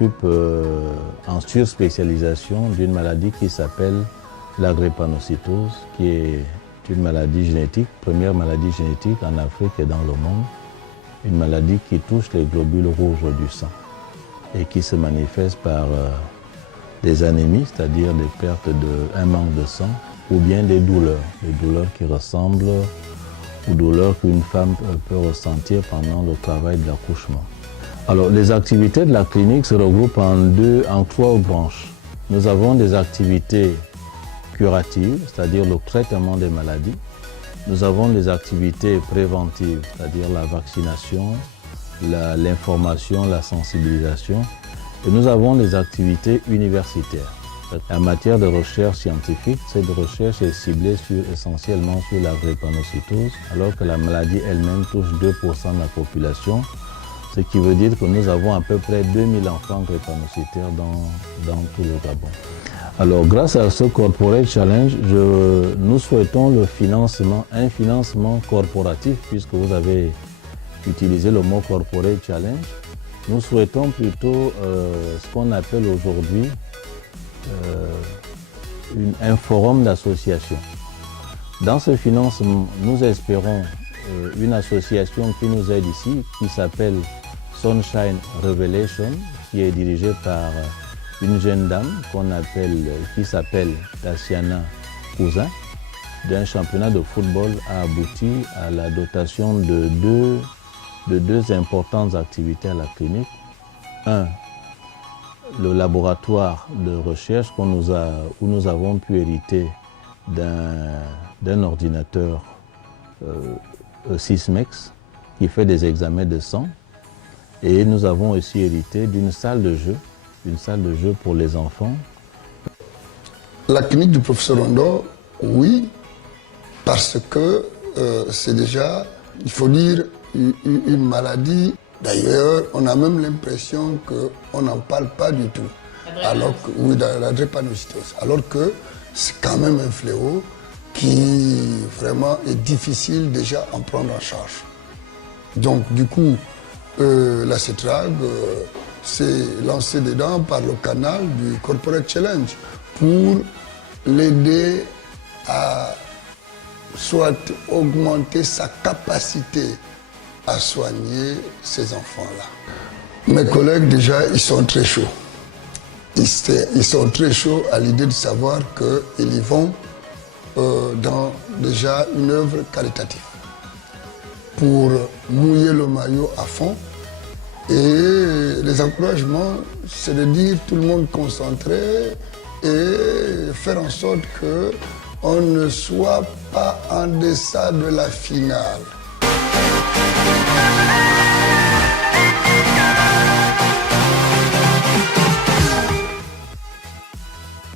s'occupe en surspécialisation d'une maladie qui s'appelle la drépanocytose, qui est une maladie génétique, première maladie génétique en Afrique et dans le monde, une maladie qui touche les globules rouges du sang et qui se manifeste par des anémies, c'est-à-dire un manque de sang, ou bien des douleurs qui ressemblent aux douleurs qu'une femme peut ressentir pendant le travail de l'accouchement. Alors, les activités de la clinique se regroupent en trois branches. Nous avons des activités curatives, c'est-à-dire le traitement des maladies. Nous avons des activités préventives, c'est-à-dire la vaccination, l'information, la sensibilisation. Et nous avons des activités universitaires. En matière de recherche scientifique, cette recherche est ciblée essentiellement sur la drépanocytose, alors que la maladie elle-même touche 2% de la population, ce qui veut dire que nous avons à peu près 2000 enfants drépanocytaires dans tout le Gabon. Alors, grâce à ce Corporate Challenge, nous souhaitons un financement corporatif, puisque vous avez utilisé le mot Corporate Challenge. Nous souhaitons plutôt ce qu'on appelle aujourd'hui un forum d'association. Dans ce financement, nous espérons une association qui nous aide ici, qui s'appelle Sunshine Revelation, qui est dirigée par une jeune dame qui s'appelle Daciana Cousin, d'un championnat de football a abouti à la dotation de deux importantes activités à la clinique. Un, le laboratoire de recherche où nous avons pu hériter d'un ordinateur Sysmex qui fait des examens de sang. Et nous avons aussi hérité d'une salle de jeu pour les enfants. La clinique du professeur Rondo, oui, parce que c'est déjà, il faut dire, une maladie. D'ailleurs, on a même l'impression qu'on n'en parle pas du tout. Alors que, oui, la drépanocytose. Alors que c'est quand même un fléau qui vraiment est difficile déjà à prendre en charge. Donc du coup, la CETRAG s'est lancée dedans par le canal du Corporate Challenge pour l'aider à soit augmenter sa capacité à soigner ces enfants-là. Mes collègues déjà, ils sont très chauds. Ils sont très chauds à l'idée de savoir qu'ils y vont dans déjà une œuvre caritative pour mouiller le maillot à fond. Et les encouragements, c'est de dire tout le monde concentré et faire en sorte qu'on ne soit pas en deçà de la finale.